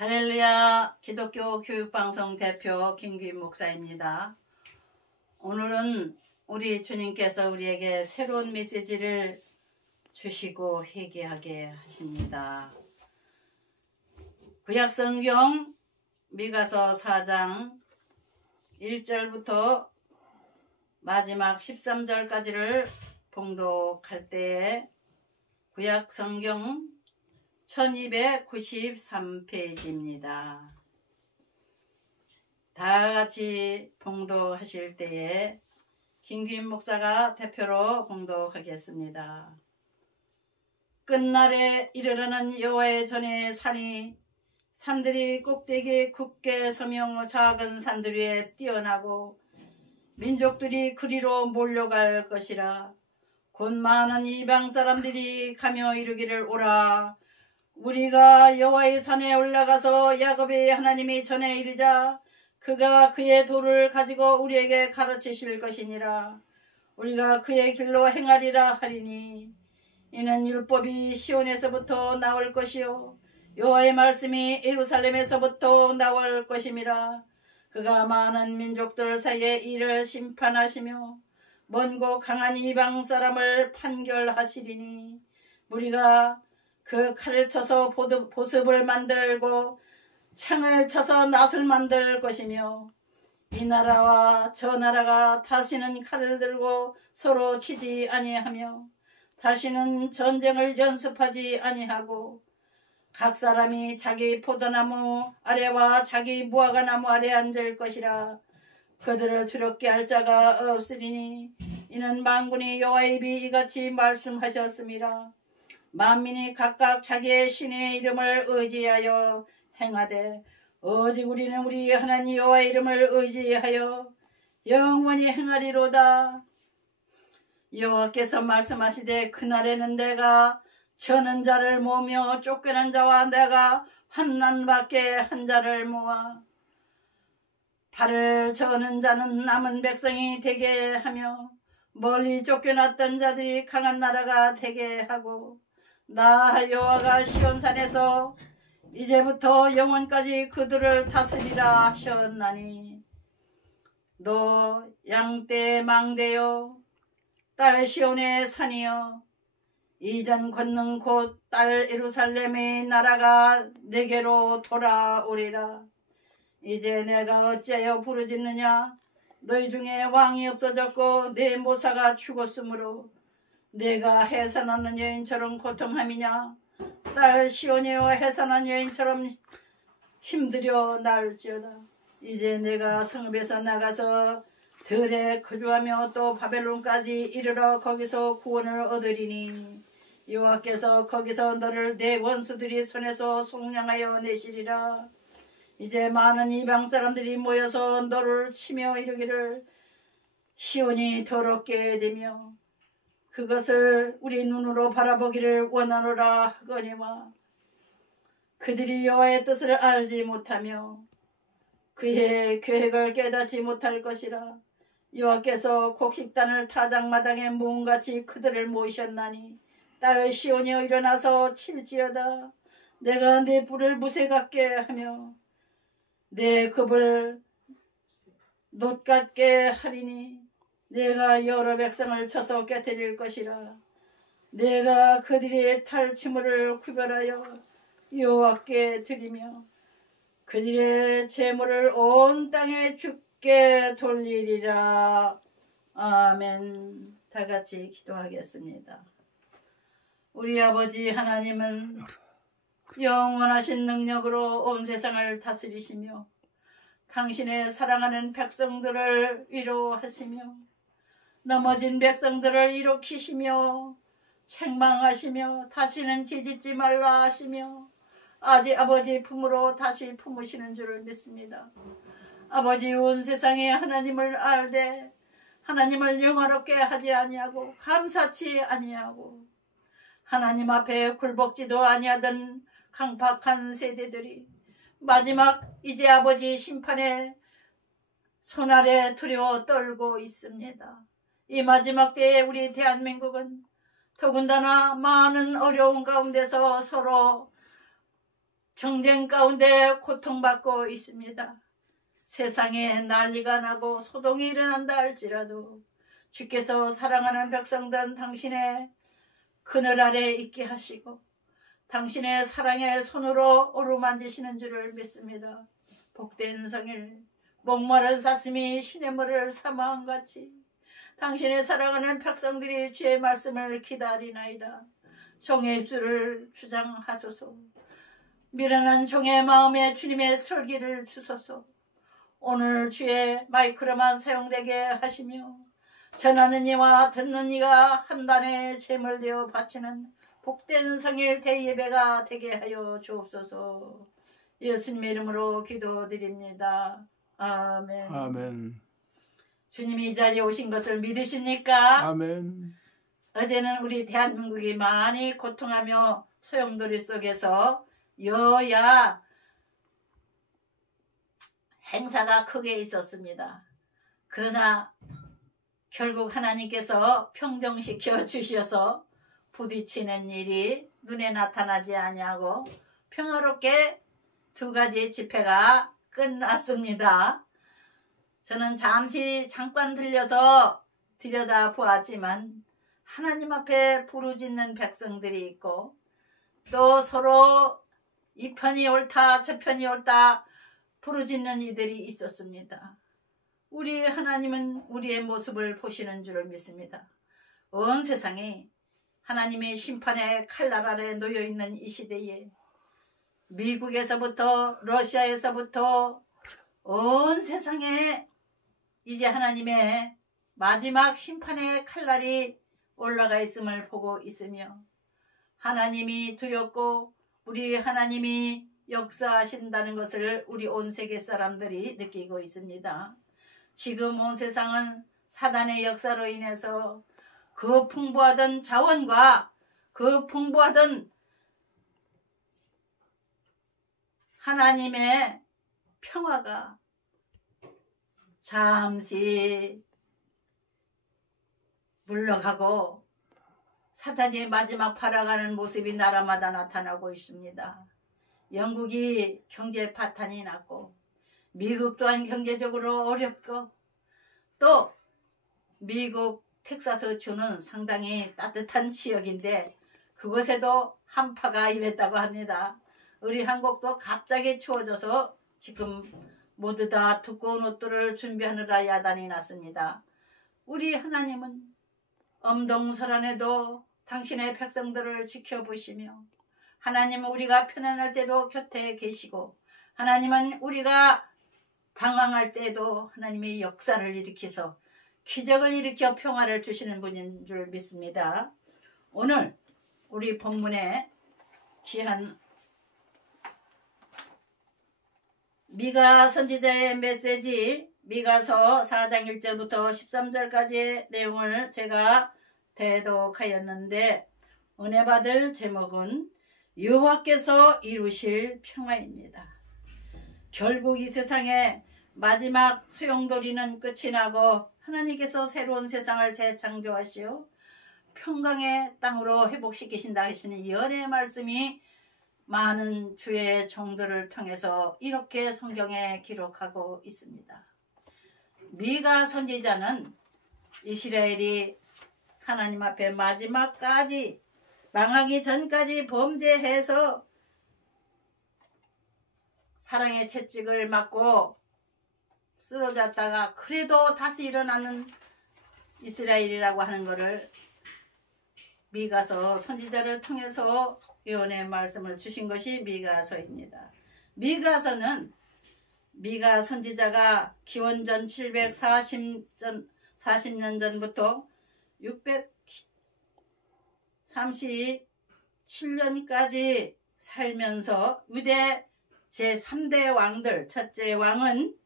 할렐루야. 기독교 교육방송 대표 김규인 목사입니다. 오늘은 우리 주님께서 우리에게 새로운 메시지를 주시고 회개하게 하십니다. 구약성경 미가서 4장 1절부터 마지막 13절까지를 봉독할 때에 구약성경 1293페이지입니다. 다같이 봉독하실 때에 김규인 목사가 대표로 봉독하겠습니다. 끝날에 이르러는 여호와의 전에 산들이 꼭대기에 굳게 서며 작은 산들 위에 뛰어나고 민족들이 그리로 몰려갈 것이라. 곧 많은 이방 사람들이 가며 이르기를 오라. 우리가 여호와의 산에 올라가서 야곱의 하나님이 전에 이르자 그가 그의 도를 가지고 우리에게 가르치실 것이니라. 우리가 그의 길로 행하리라 하리니 이는 율법이 시온에서부터 나올 것이요 여호와의 말씀이 예루살렘에서부터 나올 것임이라. 그가 많은 민족들 사이에 이를 심판하시며 먼고 강한 이방 사람을 판결하시리니 우리가 그 칼을 쳐서 보습을 만들고 창을 쳐서 낫을 만들 것이며 이 나라와 저 나라가 다시는 칼을 들고 서로 치지 아니하며 다시는 전쟁을 연습하지 아니하고 각 사람이 자기 포도나무 아래와 자기 무화과나무 아래 앉을 것이라. 그들을 두렵게 할 자가 없으리니 이는 만군의 여호와의 입이 이같이 말씀하셨음이라. 만민이 각각 자기의 신의 이름을 의지하여 행하되 오직 우리는 우리 하나님 여호와의 이름을 의지하여 영원히 행하리로다. 여호와께서 말씀하시되 그날에는 내가 저는 자를 모으며 쫓겨난 자와 내가 환난받게 한 자를 모아 발을 저는 자는 남은 백성이 되게 하며 멀리 쫓겨났던 자들이 강한 나라가 되게 하고 나 여호와가 시온산에서 이제부터 영원까지 그들을 다스리라 하셨나니 너 양떼 망대여 딸 시온의 산이여 이전 권능 곧 딸 예루살렘의 나라가 내게로 돌아오리라. 이제 내가 어찌하여 부르짖느냐. 너희 중에 왕이 없어졌고 내 모사가 죽었으므로 내가 해산하는 여인처럼 고통함이냐. 딸 시온이여 해산한 여인처럼 힘들여 나을지어다. 이제 내가 성읍에서 나가서 들에 거주하며 또 바벨론까지 이르러 거기서 구원을 얻으리니 여호와께서 거기서 너를 내 원수들이 손에서 속량하여 내시리라. 이제 많은 이방 사람들이 모여서 너를 치며 이르기를 시온이 더럽게 되며 그것을 우리 눈으로 바라보기를 원하노라 하거니와 그들이 여호와의 뜻을 알지 못하며 그의 계획을 깨닫지 못할 것이라. 여호와께서 곡식단을 타작마당에 모음같이 그들을 모으셨나니 딸 시온이여 일어나서 칠지어다. 내가 내 뿔을 무쇠 같게 하며 내 급을 놋 같게 하리니 내가 여러 백성을 쳐서 깨뜨릴 것이라. 내가 그들의 탈취물을 구별하여 여호와께 드리며 그들의 재물을 온 땅에 주께 돌리리라. 아멘. 다같이 기도하겠습니다. 우리 아버지 하나님은 영원하신 능력으로 온 세상을 다스리시며 당신의 사랑하는 백성들을 위로하시며 넘어진 백성들을 일으키시며 책망하시며 다시는 지짓지 말라 하시며 아버지 품으로 다시 품으시는 줄을 믿습니다. 아버지 온 세상에 하나님을 알되 하나님을 영화롭게 하지 아니하고 감사치 아니하고 하나님 앞에 굴복지도 아니하던 강팍한 세대들이 마지막 이제 아버지 심판의 손아래 두려워 떨고 있습니다. 이 마지막 때에 우리 대한민국은 더군다나 많은 어려운 가운데서 서로 정쟁 가운데 고통받고 있습니다. 세상에 난리가 나고 소동이 일어난다 할지라도 주께서 사랑하는 백성들 당신의 그늘 아래 있게 하시고 당신의 사랑의 손으로 어루만지시는 줄을 믿습니다. 복된 성일, 목마른 사슴이 시냇물을 사모한 같이 당신의 사랑하는 백성들이 주의 말씀을 기다리나이다. 종의 입술을 주장하소서. 미련한 종의 마음에 주님의 설기를 주소서. 오늘 주의 마이크로만 사용되게 하시며 전하는 이와 듣는 이가 한 단의 제물 되어 바치는 복된 성일 대예배가 되게 하여 주옵소서. 예수님의 이름으로 기도드립니다. 아멘. 아멘. 주님이 이 자리에 오신 것을 믿으십니까? 아멘. 어제는 우리 대한민국이 많이 고통하며 소용돌이 속에서 여야 행사가 크게 있었습니다. 그러나 결국 하나님께서 평정시켜 주셔서 부딪히는 일이 눈에 나타나지 아니하고 평화롭게 두 가지 집회가 끝났습니다. 저는 잠깐 들려서 들여다보았지만 하나님 앞에 부르짖는 백성들이 있고 또 서로 이 편이 옳다 저 편이 옳다 부르짖는 이들이 있었습니다. 우리 하나님은 우리의 모습을 보시는 줄을 믿습니다. 온 세상이 하나님의 심판의 칼날 아래 놓여있는 이 시대에 미국에서부터 러시아에서부터 온 세상에 이제 하나님의 마지막 심판의 칼날이 올라가 있음을 보고 있으며 하나님이 두렵고 우리 하나님이 역사하신다는 것을 우리 온 세계 사람들이 느끼고 있습니다. 지금 온 세상은 사단의 역사로 인해서 그 풍부하던 자원과 그 풍부하던 하나님의 평화가 잠시 물러가고 사단이 마지막 팔아가는 모습이 나라마다 나타나고 있습니다. 영국이 경제 파탄이 났고 미국 또한 경제적으로 어렵고 또 미국 텍사스 주는 상당히 따뜻한 지역인데 그곳에도 한파가 임했다고 합니다. 우리 한국도 갑자기 추워져서 지금 모두 다 두꺼운 옷들을 준비하느라 야단이 났습니다. 우리 하나님은 엄동설안에도 당신의 백성들을 지켜보시며 하나님은 우리가 편안할 때도 곁에 계시고 하나님은 우리가 방황할 때도 하나님의 역사를 일으켜서 기적을 일으켜 평화를 주시는 분인 줄 믿습니다. 오늘 우리 본문에 귀한 미가 선지자의 메시지 미가서 4장 1절부터 13절까지의 내용을 제가 대독하였는데 은혜 받을 제목은 여호와께서 이루실 평화입니다. 결국 이 세상에 마지막 소용돌이는 끝이 나고 하나님께서 새로운 세상을 재창조하시어 평강의 땅으로 회복시키신다 하시는 이 은혜의 말씀이 많은 주의 종들을 통해서 이렇게 성경에 기록하고 있습니다. 미가 선지자는 이스라엘이 하나님 앞에 마지막까지 망하기 전까지 범죄해서 사랑의 채찍을 맞고 쓰러졌다가 그래도 다시 일어나는 이스라엘이라고 하는 것을 미가서 선지자를 통해서 예언의 말씀을 주신 것이 미가서입니다. 미가서는 미가 선지자가 기원전 740년 전부터 637년까지 살면서 유대 제3대 왕들, 첫째 왕은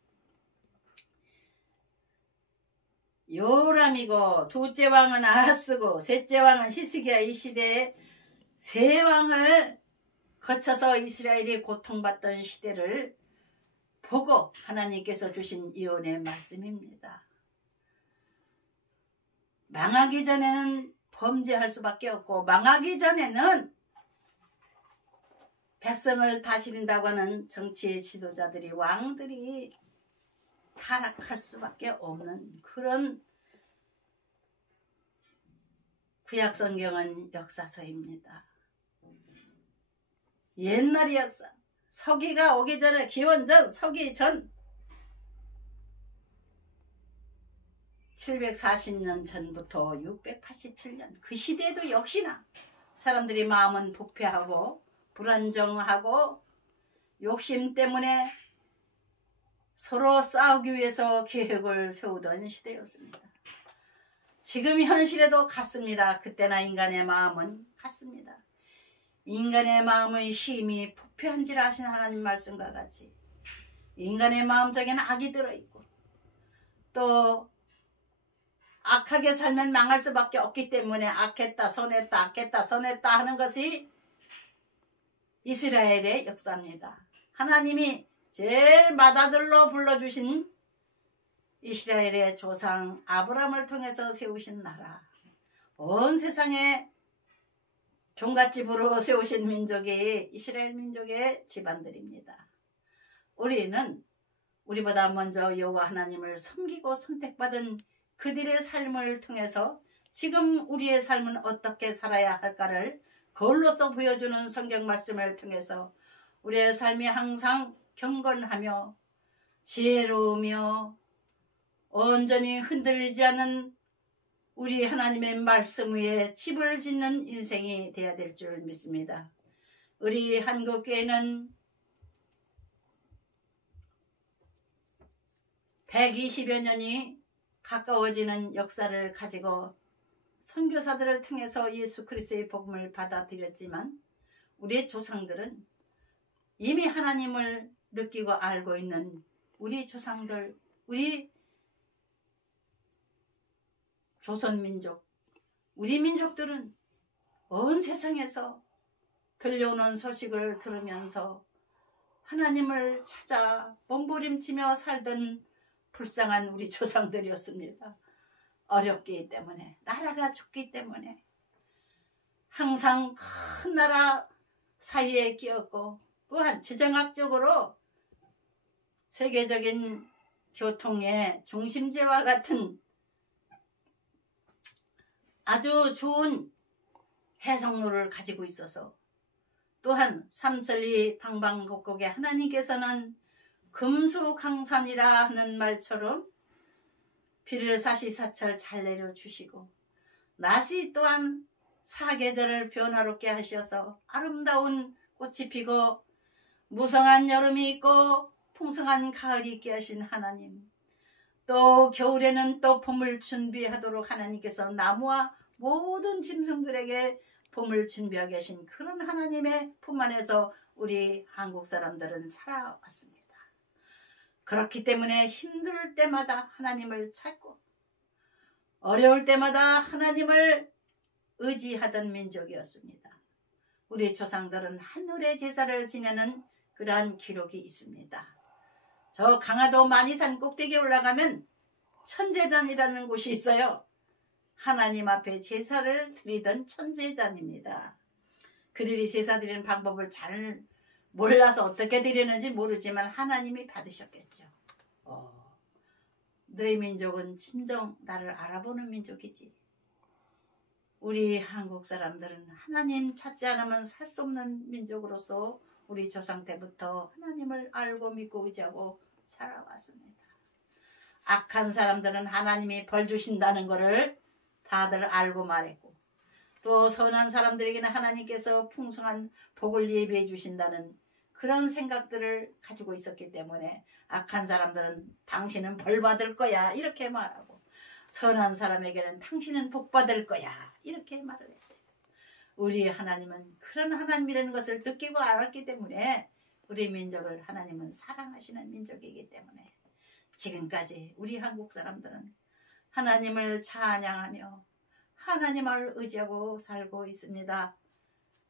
요람이고 둘째 왕은 아하스고 셋째 왕은 히스기야. 이 시대에 세 왕을 거쳐서 이스라엘이 고통받던 시대를 보고 하나님께서 주신 예언의 말씀입니다. 망하기 전에는 범죄할 수밖에 없고 망하기 전에는 백성을 다스린다고 하는 정치 지도자들이 왕들이 타락할 수밖에 없는 그런 구약성경은 역사서입니다. 옛날의 역사, 서기가 오기 전에, 기원전, 서기 전 740년 전부터 687년 그 시대에도 역시나 사람들이 마음은 부패하고 불안정하고 욕심 때문에 서로 싸우기 위해서 계획을 세우던 시대였습니다. 지금 현실에도 같습니다. 그때나 인간의 마음은 같습니다. 인간의 마음은 힘이 부패한지라 하신 하나님 말씀과 같이 인간의 마음속에는 악이 들어있고 또 악하게 살면 망할 수밖에 없기 때문에 악했다 선했다 악했다 선했다 하는 것이 이스라엘의 역사입니다. 하나님이 제일 맏아들로 불러주신 이스라엘의 조상 아브라함을 통해서 세우신 나라, 온 세상에 종갓집으로 세우신 민족이 이스라엘 민족의 집안들입니다. 우리는 우리보다 먼저 여호와 하나님을 섬기고 선택받은 그들의 삶을 통해서 지금 우리의 삶은 어떻게 살아야 할까를 거울로서 보여주는 성경 말씀을 통해서 우리의 삶이 항상 경건하며 지혜로우며 온전히 흔들리지 않은 우리 하나님의 말씀 위에 집을 짓는 인생이 되어야 될 줄 믿습니다. 우리 한국교회는 120여 년이 가까워지는 역사를 가지고 선교사들을 통해서 예수 그리스도의 복음을 받아들였지만 우리의 조상들은 이미 하나님을 느끼고 알고 있는 우리 조상들, 우리 조선민족, 우리 민족들은 온 세상에서 들려오는 소식을 들으면서 하나님을 찾아 몸부림치며 살던 불쌍한 우리 조상들이었습니다. 어렵기 때문에, 나라가 좁기 때문에 항상 큰 나라 사이에 끼었고 또한 지정학적으로 세계적인 교통의 중심지와 같은 아주 좋은 해성로를 가지고 있어서 또한 삼천리 방방곡곡에 하나님께서는 금수강산이라 하는 말처럼 비를 사시사철 잘 내려주시고 낮이 또한 사계절을 변화롭게 하셔서 아름다운 꽃이 피고 무성한 여름이 있고 풍성한 가을이 있게 하신 하나님, 또 겨울에는 또 봄을 준비하도록 하나님께서 나무와 모든 짐승들에게 봄을 준비하게 하신 그런 하나님의 품 안에서 우리 한국 사람들은 살아왔습니다. 그렇기 때문에 힘들 때마다 하나님을 찾고 어려울 때마다 하나님을 의지하던 민족이었습니다. 우리 조상들은 하늘의 제사를 지내는 그러한 기록이 있습니다. 저 강화도 만이산 꼭대기에 올라가면 천제단이라는 곳이 있어요. 하나님 앞에 제사를 드리던 천제단입니다. 그들이 제사 드리는 방법을 잘 몰라서 어떻게 드리는지 모르지만 하나님이 받으셨겠죠. 너희 민족은 진정 나를 알아보는 민족이지. 우리 한국 사람들은 하나님 찾지 않으면 살 수 없는 민족으로서 우리 조상 때부터 하나님을 알고 믿고 의지하고 살아왔습니다. 악한 사람들은 하나님이 벌 주신다는 것을 다들 알고 말했고, 또 선한 사람들에게는 하나님께서 풍성한 복을 예비해 주신다는 그런 생각들을 가지고 있었기 때문에 악한 사람들은 당신은 벌 받을 거야 이렇게 말하고, 선한 사람에게는 당신은 복 받을 거야 이렇게 말을 했어요. 우리 하나님은 그런 하나님이라는 것을 느끼고 알았기 때문에 우리 민족을 하나님은 사랑하시는 민족이기 때문에 지금까지 우리 한국 사람들은 하나님을 찬양하며 하나님을 의지하고 살고 있습니다.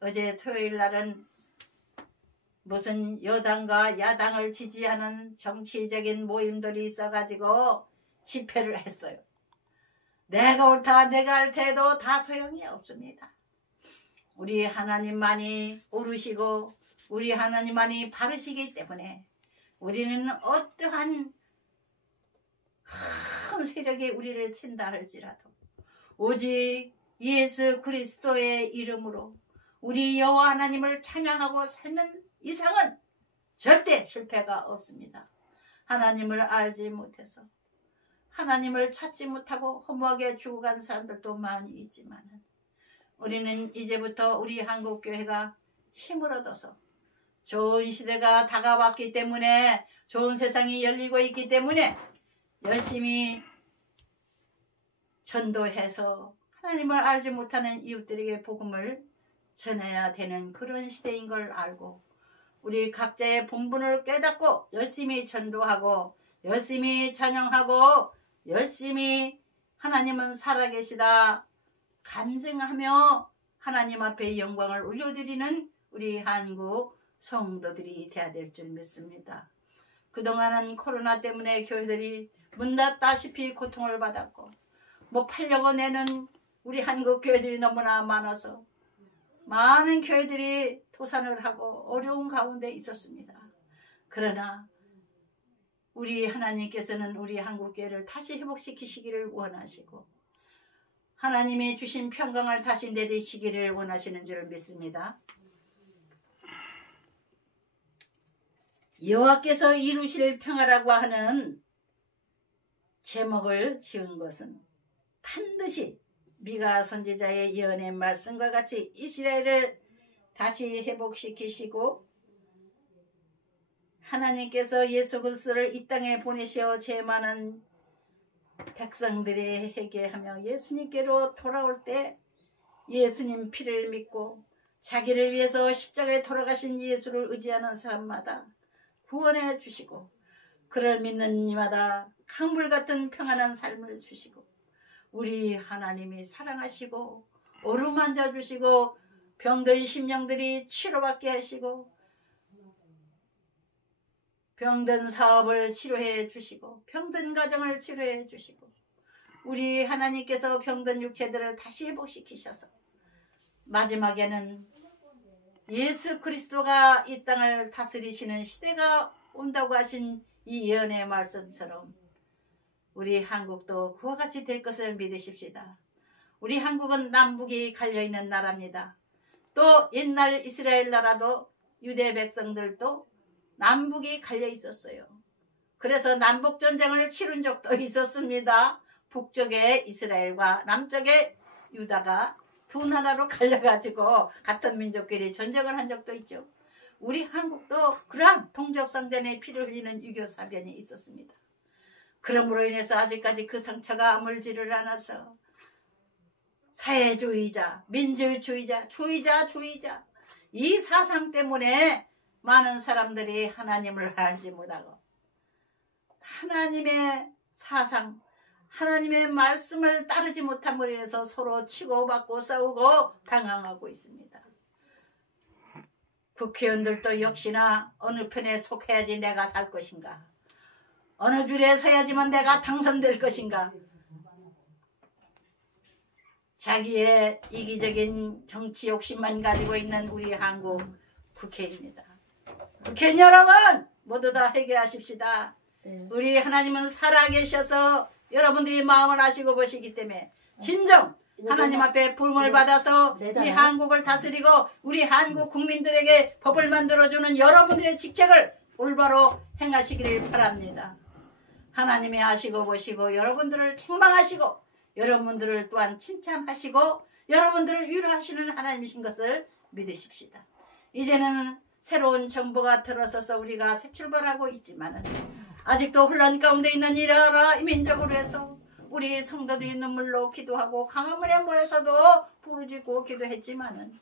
어제 토요일 날은 무슨 여당과 야당을 지지하는 정치적인 모임들이 있어가지고 집회를 했어요. 내가 옳다 내가 할 때도 다 소용이 없습니다. 우리 하나님만이 옳으시고 우리 하나님만이 바르시기 때문에 우리는 어떠한 큰 세력이 우리를 친다 할지라도 오직 예수 그리스도의 이름으로 우리 여호와 하나님을 찬양하고 사는 이상은 절대 실패가 없습니다. 하나님을 알지 못해서 하나님을 찾지 못하고 허무하게 죽어간 사람들도 많이 있지만 우리는 이제부터 우리 한국교회가 힘을 얻어서 좋은 시대가 다가왔기 때문에 좋은 세상이 열리고 있기 때문에 열심히 전도해서 하나님을 알지 못하는 이웃들에게 복음을 전해야 되는 그런 시대인 걸 알고 우리 각자의 본분을 깨닫고 열심히 전도하고 열심히 찬양하고 열심히 하나님은 살아계시다 간증하며 하나님 앞에 영광을 올려드리는 우리 한국 성도들이 돼야 될 줄 믿습니다. 그동안은 코로나 때문에 교회들이 문 닫다시피 고통을 받았고 뭐 팔려고 내는 우리 한국 교회들이 너무나 많아서 많은 교회들이 도산을 하고 어려운 가운데 있었습니다. 그러나 우리 하나님께서는 우리 한국교회를 다시 회복시키시기를 원하시고 하나님이 주신 평강을 다시 내리시기를 원하시는 줄 믿습니다. 여호와께서 이루실 평화라고 하는 제목을 지은 것은 반드시 미가 선지자의 예언의 말씀과 같이 이스라엘을 다시 회복시키시고 하나님께서 예수 그리스도를 이 땅에 보내시어 죄 많은 백성들이 회개하며 예수님께로 돌아올 때 예수님 피를 믿고 자기를 위해서 십자가에 돌아가신 예수를 의지하는 사람마다 구원해 주시고 그를 믿는 이마다 강물 같은 평안한 삶을 주시고 우리 하나님이 사랑하시고 어루만져 주시고 병든 심령들이 치료받게 하시고 병든 사업을 치료해 주시고 병든 가정을 치료해 주시고 우리 하나님께서 병든 육체들을 다시 회복시키셔서 마지막에는 예수 그리스도가 이 땅을 다스리시는 시대가 온다고 하신 이 예언의 말씀처럼 우리 한국도 그와 같이 될 것을 믿으십시다. 우리 한국은 남북이 갈려있는 나라입니다. 또 옛날 이스라엘 나라도 유대 백성들도 남북이 갈려 있었어요. 그래서 남북전쟁을 치른 적도 있었습니다. 북쪽에 이스라엘과 남쪽에 유다가 두 나라로 갈려가지고 같은 민족끼리 전쟁을 한 적도 있죠. 우리 한국도 그러한 동족상전의 피를 흘리는 유교사변이 있었습니다. 그러므로 인해서 아직까지 그 상처가 아물지를 않아서 사회주의자, 민주주의자, 주의자 이 사상 때문에 많은 사람들이 하나님을 알지 못하고 하나님의 사상, 하나님의 말씀을 따르지 못함으로 인해서 서로 치고받고 싸우고 방황하고 있습니다. 국회의원들도 역시나 어느 편에 속해야지 내가 살 것인가, 어느 줄에 서야지만 내가 당선될 것인가, 자기의 이기적인 정치 욕심만 가지고 있는 우리 한국 국회입니다. 국회의원 여러분 모두 다 회개하십시다. 우리 하나님은 살아계셔서 여러분들이 마음을 아시고 보시기 때문에 진정 하나님 앞에 부름을 받아서 이 한국을 다스리고 우리 한국 국민들에게 법을 만들어주는 여러분들의 직책을 올바로 행하시기를 바랍니다. 하나님이 아시고 보시고 여러분들을 책망하시고 여러분들을 또한 칭찬하시고 여러분들을 위로하시는 하나님이신 것을 믿으십시다. 이제는 새로운 정부가 들어서서 우리가 새 출발하고 있지만 아직도 혼란 가운데 있는 이 나라 민족으로 해서 우리 성도들이 눈물로 기도하고 강화문에 모여서도 부르짖고 기도했지만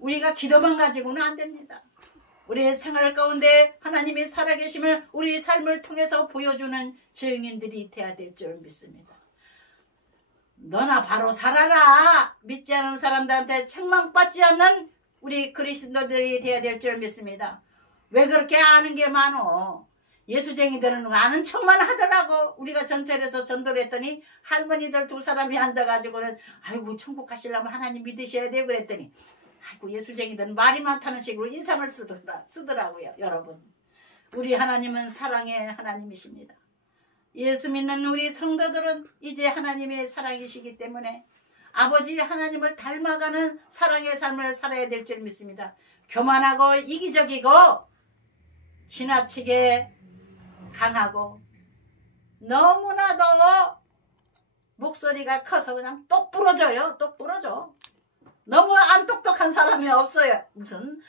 우리가 기도만 가지고는 안 됩니다. 우리의 생활 가운데 하나님이 살아계심을 우리 삶을 통해서 보여주는 증인들이 되어야 될 줄 믿습니다. 너나 바로 살아라. 믿지 않은 사람들한테 책망받지 않는 우리 그리스도들이 되어야 될 줄 믿습니다. 왜 그렇게 아는 게 많어? 예수쟁이들은 아는 척만 하더라고. 우리가 전철에서 전도를 했더니 할머니들 두 사람이 앉아가지고는 아이고 천국 가시려면 하나님 믿으셔야 돼요 그랬더니 아이고 예술쟁이들은 말이 많다는 식으로 인상을 쓰더라고요. 여러분, 우리 하나님은 사랑의 하나님이십니다. 예수 믿는 우리 성도들은 이제 하나님의 사랑이시기 때문에 아버지 하나님을 닮아가는 사랑의 삶을 살아야 될 줄 믿습니다. 교만하고 이기적이고 지나치게 강하고 너무나도 목소리가 커서 그냥 똑 부러져요. 똑 부러져. 너무 안 똑똑한 사람이 없어요. 무슨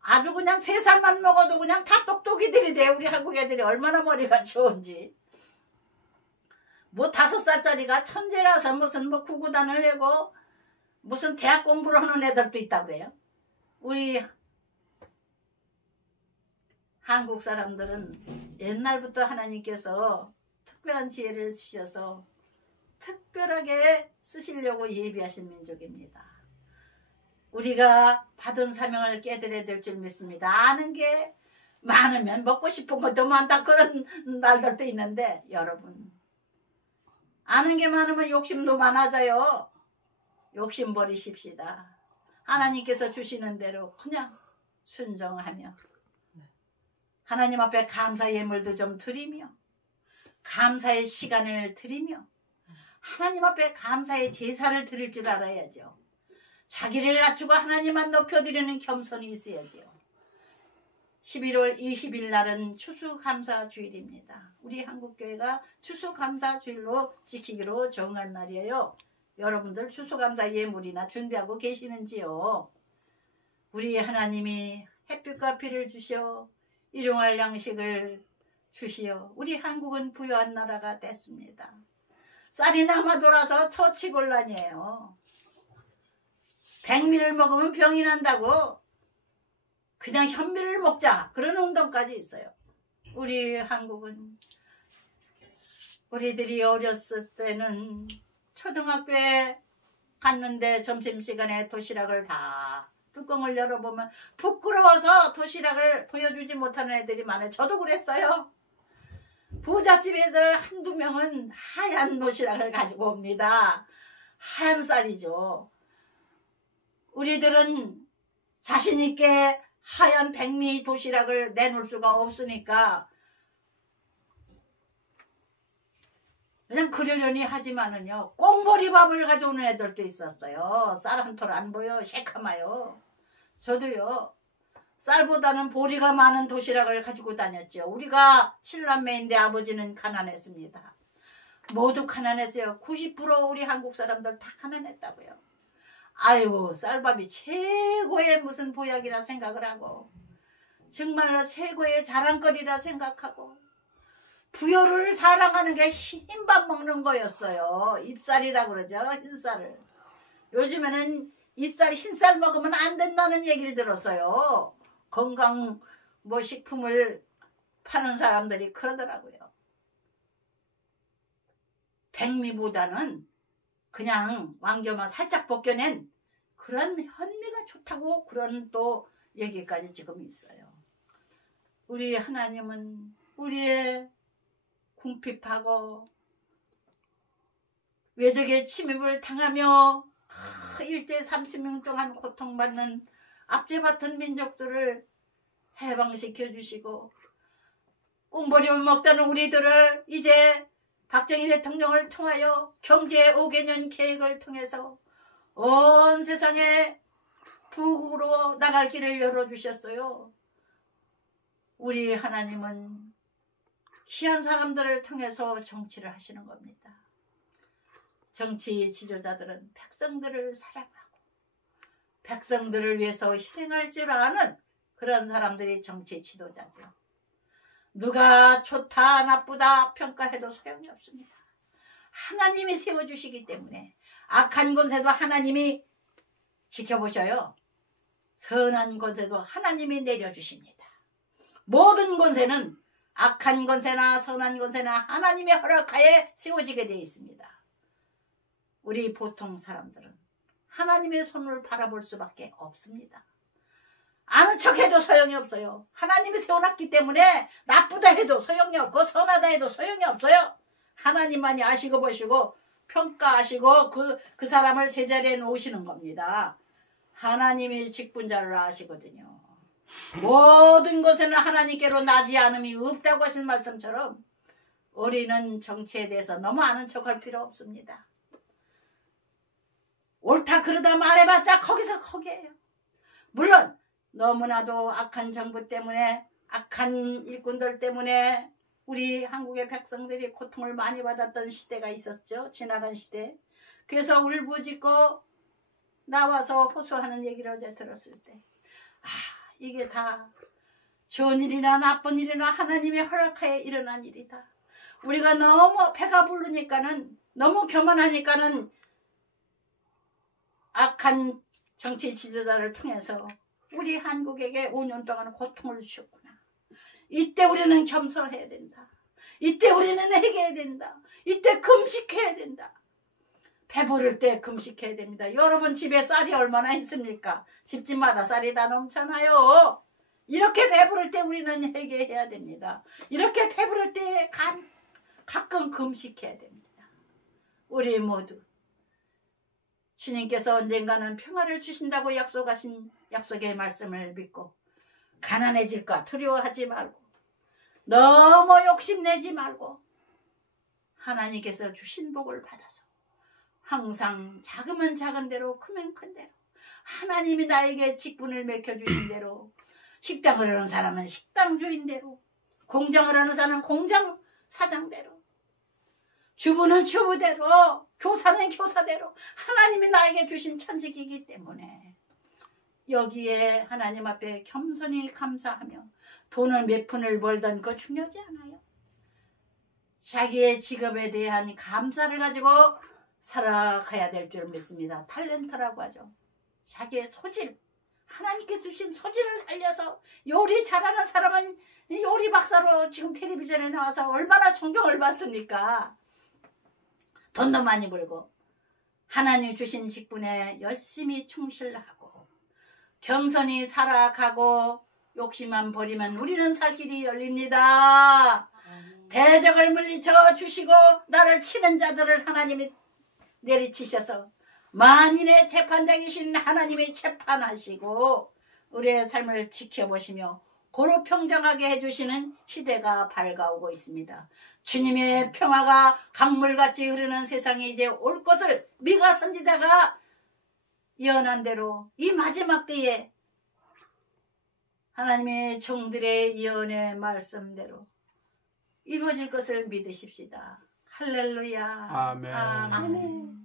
아주 그냥 3살만 먹어도 그냥 다 똑똑이들이 돼. 우리 한국 애들이 얼마나 머리가 좋은지. 뭐 5살짜리가 천재라서 무슨 뭐 구구단을 내고 무슨 대학 공부를 하는 애들도 있다고 그래요. 우리 한국 사람들은 옛날부터 하나님께서 특별한 지혜를 주셔서 특별하게 쓰시려고 예비하신 민족입니다. 우리가 받은 사명을 깨달아야 될 줄 믿습니다. 아는 게 많으면 먹고 싶은 것도 많다 그런 날들도 있는데 여러분, 아는 게 많으면 욕심도 많아져요. 욕심 버리십시다. 하나님께서 주시는 대로 그냥 순종하며 하나님 앞에 감사 예물도 좀 드리며 감사의 시간을 드리며 하나님 앞에 감사의 제사를 드릴 줄 알아야죠. 자기를 낮추고 하나님만 높여드리는 겸손이 있어야죠. 11월 20일 날은 추수감사주일입니다. 우리 한국교회가 추수감사주일로 지키기로 정한 날이에요. 여러분들 추수감사 예물이나 준비하고 계시는지요? 우리 하나님이 햇빛과 비를 주시어 일용할 양식을 주시어 우리 한국은 부유한 나라가 됐습니다. 쌀이 남아 돌아서 처치곤란이에요. 백미를 먹으면 병이 난다고 그냥 현미를 먹자 그런 운동까지 있어요. 우리 한국은 우리들이 어렸을 때는 초등학교에 갔는데 점심시간에 도시락을 다 뚜껑을 열어보면 부끄러워서 도시락을 보여주지 못하는 애들이 많아요. 저도 그랬어요. 부잣집 애들 한두 명은 하얀 도시락을 가지고 옵니다. 하얀 쌀이죠. 우리들은 자신있게 하얀 백미 도시락을 내놓을 수가 없으니까 그냥 그러려니 하지만은요 꽁보리밥을 가져오는 애들도 있었어요. 쌀 한 톨 안 보여 새카마요. 저도요 쌀보다는 보리가 많은 도시락을 가지고 다녔죠. 우리가 7남매인데 아버지는 가난했습니다. 모두 가난했어요. 90% 우리 한국 사람들 다 가난했다고요. 아이고 쌀밥이 최고의 무슨 보약이라 생각을 하고 정말로 최고의 자랑거리라 생각하고 부여를 사랑하는 게 흰밥 먹는 거였어요. 잎쌀이라고 그러죠. 흰쌀을. 요즘에는 잎쌀 흰쌀 먹으면 안 된다는 얘기를 들었어요. 건강 뭐 식품을 파는 사람들이 그러더라고요. 백미보다는 그냥 왕겨만 살짝 벗겨낸 그런 현미가 좋다고 그런 또 얘기까지 지금 있어요. 우리 하나님은 우리의 궁핍하고 외적의 침입을 당하며 일제 30년 동안 고통받는 압제받은 민족들을 해방시켜 주시고 꽁보리를 먹다는 우리들을 이제 박정희 대통령을 통하여 경제 5개년 계획을 통해서 온 세상에 부국으로 나갈 길을 열어주셨어요. 우리 하나님은 귀한 사람들을 통해서 정치를 하시는 겁니다. 정치 지도자들은 백성들을 사랑하고 백성들을 위해서 희생할 줄 아는 그런 사람들이 정치 지도자죠. 누가 좋다 나쁘다 평가해도 소용이 없습니다. 하나님이 세워주시기 때문에 악한 권세도 하나님이 지켜보셔요. 선한 권세도 하나님이 내려주십니다. 모든 권세는 악한 권세나 선한 권세나 하나님의 허락하에 세워지게 되어 있습니다. 우리 보통 사람들은 하나님의 손을 바라볼 수밖에 없습니다. 아는 척해도 소용이 없어요. 하나님이 세워놨기 때문에 나쁘다 해도 소용이 없고 선하다 해도 소용이 없어요. 하나님만이 아시고 보시고 평가하시고 그 사람을 제자리에 놓으시는 겁니다. 하나님이 직분자를 아시거든요. 모든 것에는 하나님께로 나지 않음이 없다고 하신 말씀처럼 우리는 정치에 대해서 너무 아는 척할 필요 없습니다. 옳다 그러다 말해봤자 거기서 거기에요. 물론 너무나도 악한 정부 때문에 악한 일꾼들 때문에 우리 한국의 백성들이 고통을 많이 받았던 시대가 있었죠. 지나간 시대. 그래서 울부짖고 나와서 호소하는 얘기를 어제 들었을 때 이게 다 좋은 일이나 나쁜 일이나 하나님의 허락하에 일어난 일이다. 우리가 너무 배가 부르니까는 너무 교만하니까는 악한 정치 지도자를 통해서 우리 한국에게 5년 동안 고통을 주셨구나. 이때 우리는 겸손해야 된다. 이때 우리는 회개해야 된다. 이때 금식해야 된다. 배부를 때 금식해야 됩니다. 여러분 집에 쌀이 얼마나 있습니까? 집집마다 쌀이 다 넘잖아요. 이렇게 배부를 때 우리는 회개해야 됩니다. 이렇게 배부를 때 가끔 금식해야 됩니다. 우리 모두 주님께서 언젠가는 평화를 주신다고 약속하신 약속의 말씀을 믿고 가난해질까 두려워하지 말고 너무 욕심내지 말고 하나님께서 주신 복을 받아서 항상 작으면 작은 대로 크면 큰 대로 하나님이 나에게 직분을 맡겨주신 대로 식당을 하는 사람은 식당 주인대로 공장을 하는 사람은 공장 사장대로 주부는 주부대로 교사는 교사대로 하나님이 나에게 주신 천직이기 때문에 여기에 하나님 앞에 겸손히 감사하며 돈을 몇 푼을 벌던 그거 중요하지 않아요. 자기의 직업에 대한 감사를 가지고 살아가야 될 줄 믿습니다. 탤런트라고 하죠. 자기의 소질, 하나님께 주신 소질을 살려서 요리 잘하는 사람은 요리 박사로 지금 텔레비전에 나와서 얼마나 존경을 받습니까? 돈도 많이 벌고 하나님 주신 직분에 열심히 충실하고 겸손히 살아가고 욕심만 버리면 우리는 살 길이 열립니다. 대적을 물리쳐 주시고 나를 치는 자들을 하나님이 내리치셔서 만인의 재판장이신 하나님이 재판하시고 우리의 삶을 지켜보시며 고루 평정하게 해주시는 시대가 밝아오고 있습니다. 주님의 평화가 강물같이 흐르는 세상에 이제 올 것을 미가 선지자가 예언한 대로 이 마지막 때에 하나님의 종들의 예언의 말씀대로 이루어질 것을 믿으십시다. 할렐루야. 아멘. 아멘.